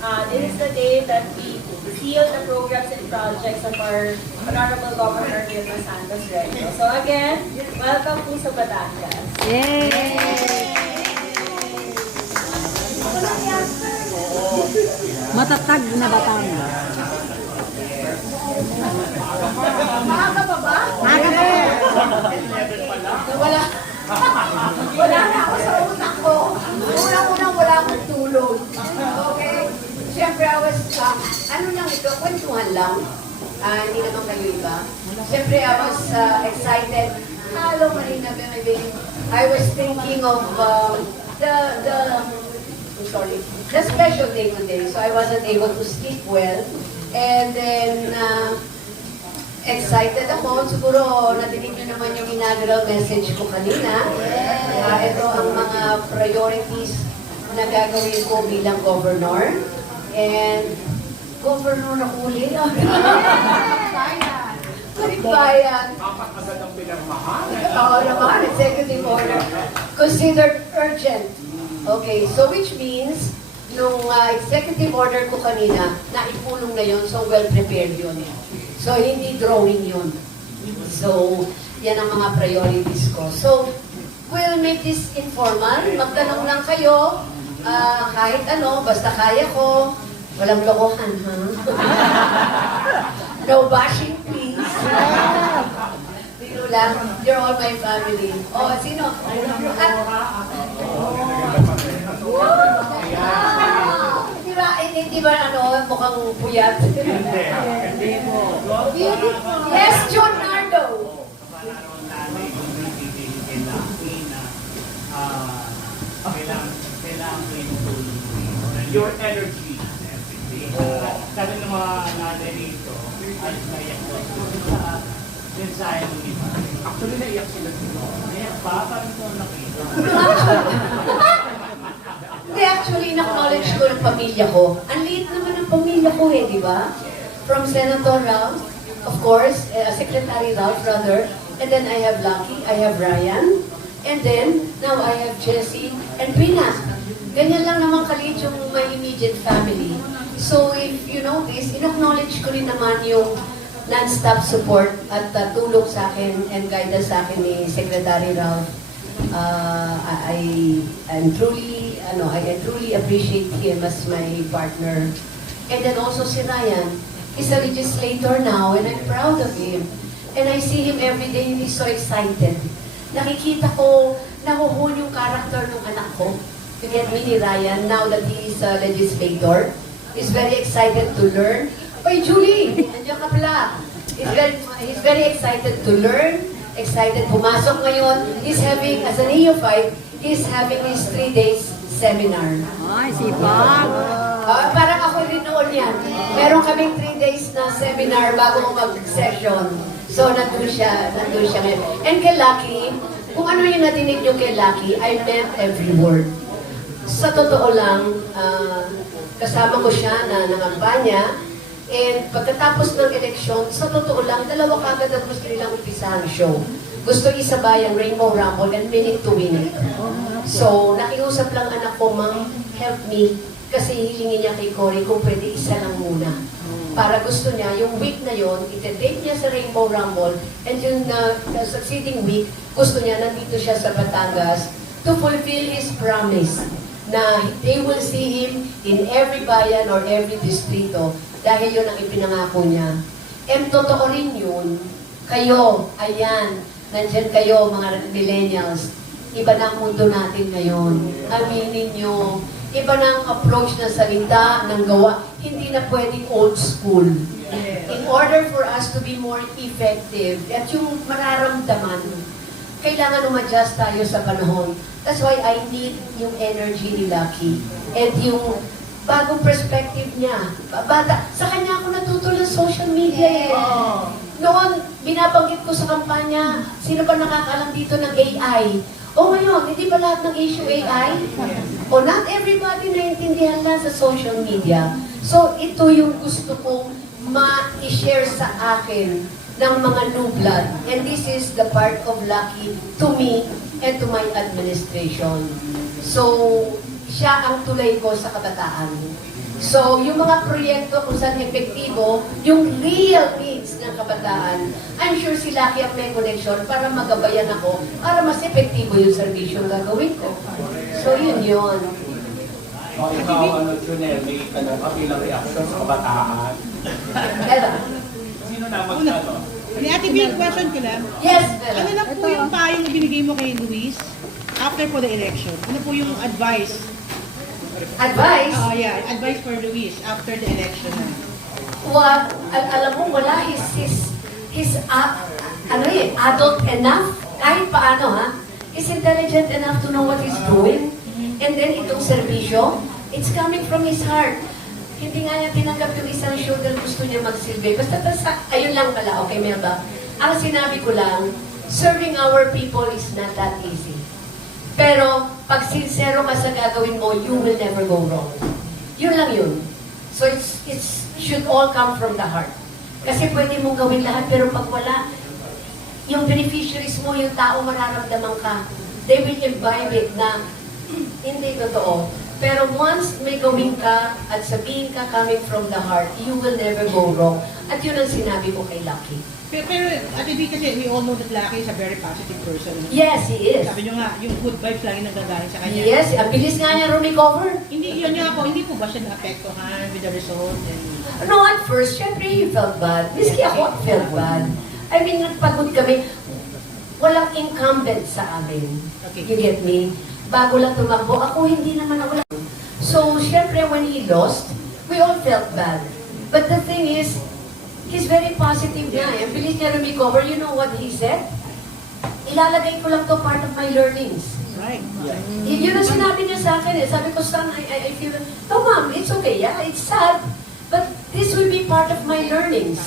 Uh, this is the day that we seal the programs and projects of our Honorable Governor Vilma Santos Recto. So again, welcome po sa Batangas. Matatag na Batangas. Maaga pa ba? Maaga pa. Wala. wala na ako sa utak ko. Unang-unang wala akong tulog. Okay? Siyempre, I was, um, ano lang ito, kwentuhan lang. Ah, hindi naman kayo iba. Siyempre, I was uh, excited. Hello, Marina, baby. I was thinking of um, the, the, I'm sorry, the special day today. So I wasn't able to sleep well. And then, uh, excited ako. Siguro, nadinig nyo naman yung inaugural message ko kanina. Ah, ito ang mga priorities na gagawin ko bilang governor. And, governor na uli. Bayan. Apat agad ang pinagmahal. Oo naman, executive order. Considered urgent. Okay, so which means, nung ah, executive order ko kanina, naipulong na yun, so well prepared yun. So hindi drawing yun. So, yan ang mga priorities ko. So, we'll make this informal. Magtanong lang kayo, ah, kahit ano, basta kaya ko. Walang lokohan, ha? no bashing, please. Biro lang, you're all my family. Oh, sino? Di ba, eh, hindi ba ano, mukhang puyat? Hindi. Beautiful. Yes, John Nardo. Kapanaron namin yung bibigay kay Lucky na ah, kailangan, kailangan ko yung tulong mo. Your energy and everything. At Kami ng mga nanay ay naiyak ko sa mensahe ni Mari. Actually, naiyak sila. Naiyak pa, parang ko nakita. Hindi, actually, in-acknowledge ko ng pamilya ko. Ang liit naman ng pamilya ko eh, di ba? From Senator Ralph, of course, uh, Secretary Ralph, rather, and then I have Lucky, I have Ryan, and then, now I have Jessie and Pina. Ganyan lang naman kaliit yung my immediate family. So, if you notice, in-acknowledge ko rin naman yung non-stop support at uh, tulong sa akin and guidance sa akin ni Secretary Ralph uh, I I'm truly ano I truly appreciate him as my partner. And then also si Ryan, he's a legislator now and I'm proud of him. And I see him every day and he's so excited. Nakikita ko nahuhun yung character ng anak ko. You get me ni Ryan now that he is a legislator. He's very excited to learn. Oy, Julie! Nandiyan ka pala. He's very, he's very excited to learn excited pumasok ngayon. He's having, as a neophyte, he's having his three days seminar. Ay, sipag. Ah, parang ako rin noon yan. Meron kaming three days na seminar bago mag-session. So, nandun siya, nandun siya ngayon. And kay Lucky, kung ano yung nadinig nyo kay Lucky, I meant every word. Sa totoo lang, ah, kasama ko siya na nangampanya, And pagkatapos ng eleksyon, sa totoo lang, dalawa kagad ang gusto nilang umpisa ang show. Gusto isabay ang Rainbow Rumble and Minute to Win It. So, nakiusap lang anak ko, Ma'am, help me. Kasi hilingin niya kay Cory kung pwede isa lang muna. Para gusto niya, yung week na yon, ite-date niya sa Rainbow Rumble, and yung uh, the succeeding week, gusto niya, nandito siya sa Batangas to fulfill his promise na they will see him in every bayan or every distrito dahil yun ang ipinangako niya. And totoo rin yun, kayo, ayan, nandyan kayo mga millennials, iba na ang mundo natin ngayon. Aminin nyo, iba na ang approach ng salita, ng gawa, hindi na pwedeng old school. In order for us to be more effective, at yung mararamdaman, kailangan umadjust tayo sa panahon. That's why I need yung energy ni Lucky. And yung bagong perspective niya. Bata, sa kanya ako natuto ng social media eh. Noon, binabanggit ko sa kampanya, sino ba nakakalam dito ng AI? O ngayon, hindi ba lahat ng issue AI? O not everybody naiintindihan lang sa social media. So ito yung gusto kong ma-share sa akin ng mga new blood. And this is the part of Lucky to me and to my administration. So, siya ang tulay ko sa kabataan. So, yung mga proyekto kung saan epektibo, yung real needs ng kabataan, I'm sure si Lucky ang may connection para magabayan ako, para mas epektibo yung servisyo gagawin ko. So, yun yun. O ikaw, ano, Junel, may ano, kapilang reaction sa kabataan. Ella. Sino na mag, ano? Ni Ate Bing, question ko lang. Yes, Ano Ella. na po yung payong na binigay mo kay Luis after po the election? Ano po yung advice? Advice? Oh, yeah, advice for Luis after the election. Wa, al- alam mo, wala. He's, he's, he's uh, ano eh, adult enough, kahit paano ha, he's intelligent enough to know what he's doing. And then itong serbisyo, it's coming from his heart. Hindi nga niya tinanggap yung isang show dahil gusto niya magsilbi. Basta, basta, ayun lang pala, okay, Melba. Ang sinabi ko lang, serving our people is not that easy. Pero, pag sincero ka sa gagawin mo, you will never go wrong. Yun lang yun. So it's it's should all come from the heart. Kasi pwede mong gawin lahat, pero pag wala, yung beneficiaries mo, yung tao mararamdaman ka, they will imbibe it na hindi totoo. Pero once may gawin ka at sabihin ka coming from the heart, you will never go wrong. At yun ang sinabi ko kay Lucky. Pero, pero Ate Bing kasi we all know that Lucky is a very positive person. Yes, he is. Sabi nyo nga, yung good vibes lagi nanggagaling sa kanya. Yes, ang bilis nga niya recover. Hindi, yun nga po, hindi po ba siya naapektuhan with the result? And, No, at first, syempre, he felt bad. Miski ako, felt bad. I mean, nagpagod kami. Walang incumbent sa amin. Okay. You get me? Bago lang tumakbo, ako hindi naman ako. So, syempre, when he lost, we all felt bad. But the thing is, he's very positive na. eh. Ang bilis niya recover. You know what he said? Ilalagay ko lang to part of my learnings. right. Y- yun ang sinabi niya sa akin eh. Sabi ko, son, I, I, I feel, no ma'am, it's okay, yeah, it's sad, but this will be part of my learnings.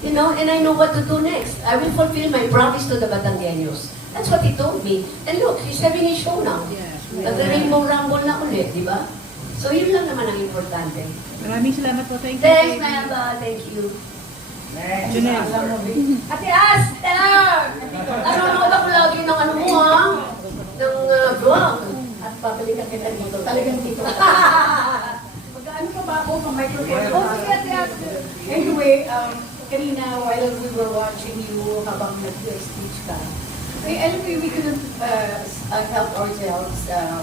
You know, and I know what to do next. I will fulfill my promise to the Batangueños. That's what he told me. And look, he's having his show now. Yes. Nag-rainbow rumble na ulit, di ba? So yun lang naman ang importante. Maraming salamat po. Thank you. Thanks, Manda. Thank you. Junel. Ate As, tara! Nanonood ako lagi ng ano mo, ha? Ng uh, vlog. At papalikan kita dito. Talagang dito. Mag-ano pa ba ako ng microphone? Oh, sige, ate, ate. Anyway, um, kanina while we were watching you habang nag-speech ka, ay, alam mo, we couldn't uh, uh, help ourselves. Uh,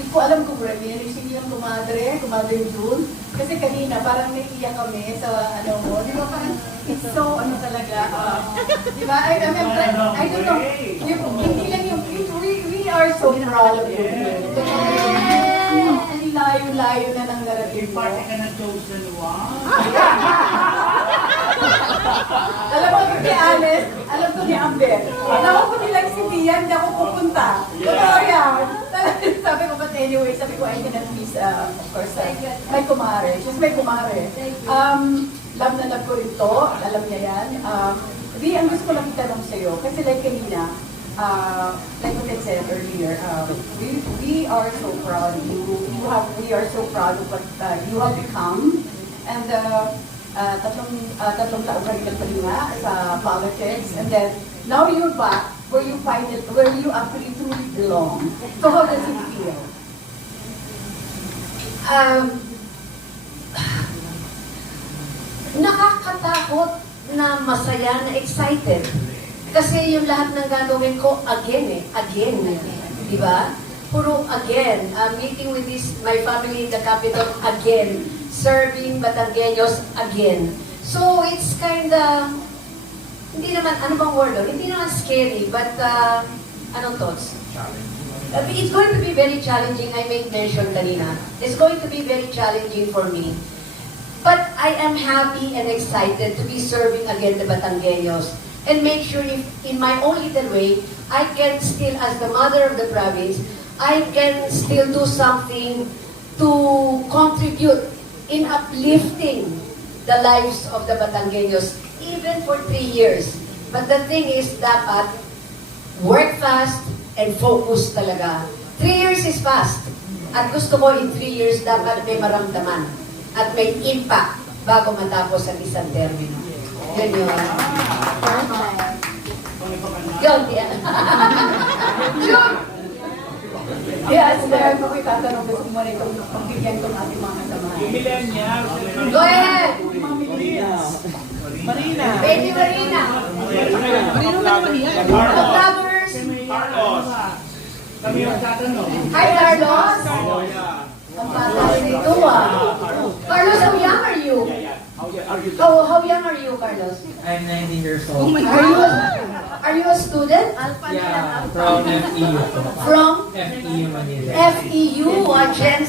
hindi ko alam kung Remy, sige yung kumadre, kumadre June. Kasi kanina parang naiiyak kami sa ano mo. Di ba parang it's so ano talaga. Uh, di ba? I, I, mean, I don't know. Yung, hindi lang yung, we, we are so proud of you. Ang layo-layo na nang narating Yung mo. party ka ng chosen one. Alam mo, to be honest, alam ko ni Amber. Alam ko nilang si Dian, hindi ako pupunta. Totoo yan. Anyway, sabi ko, I cannot miss, uh, of course, uh, my kumare. She's my kumare. Um, love na love ko rin. Alam niya yan. Um, Di, ang gusto ko lang itanong sa'yo, kasi like kanina, uh, like what I said earlier, uh, we, we are so proud of you. you have, we are so proud of what uh, you have become. And uh, uh, tatlong, uh, tatlong taong ka rin nagpahinga sa politics. And then, now you're back where you find it, where you actually truly belong. So how does it feel? Um, nakakatakot na masaya, na excited. Kasi yung lahat ng gagawin ko, again eh, again. Di ba? Puro again. Uh, meeting with this, my family in the capital, again. Serving Batangueños, again. So, it's kinda, hindi naman, ano bang word doon? Hindi naman scary, but, uh, anong thoughts? Uh, Uh, it's going to be very challenging, I made mention kanina. It's going to be very challenging for me. But I am happy and excited to be serving again the Batangueños and make sure if in my own little way, I can still, as the mother of the province, I can still do something to contribute in uplifting the lives of the Batangueños, even for three years. But the thing is, dapat work fast and focus talaga. Three years is fast. At gusto ko in three years dapat may maramdaman at may impact bago matapos ang isang termino. Yun yun. Kung. Yun, yan. Yun! Yes, dahil ko itatanong gusto ko muna itong pagbigyan ko ng ating mga kasamahan. Yung millennials, Go ahead! Marina. Baby Marina! Marina na mahiya. The vloggers! Carlos, kami yung tatanong. Hi, Carlos! Oh, yeah. Ang bata rin ito ah. Carlos, how young are you? How, how young are you, Carlos? I'm 19 years Oh old. my Are you, God. are you a student? Yeah, from FEU. From FEU Manila. FEU, a Gen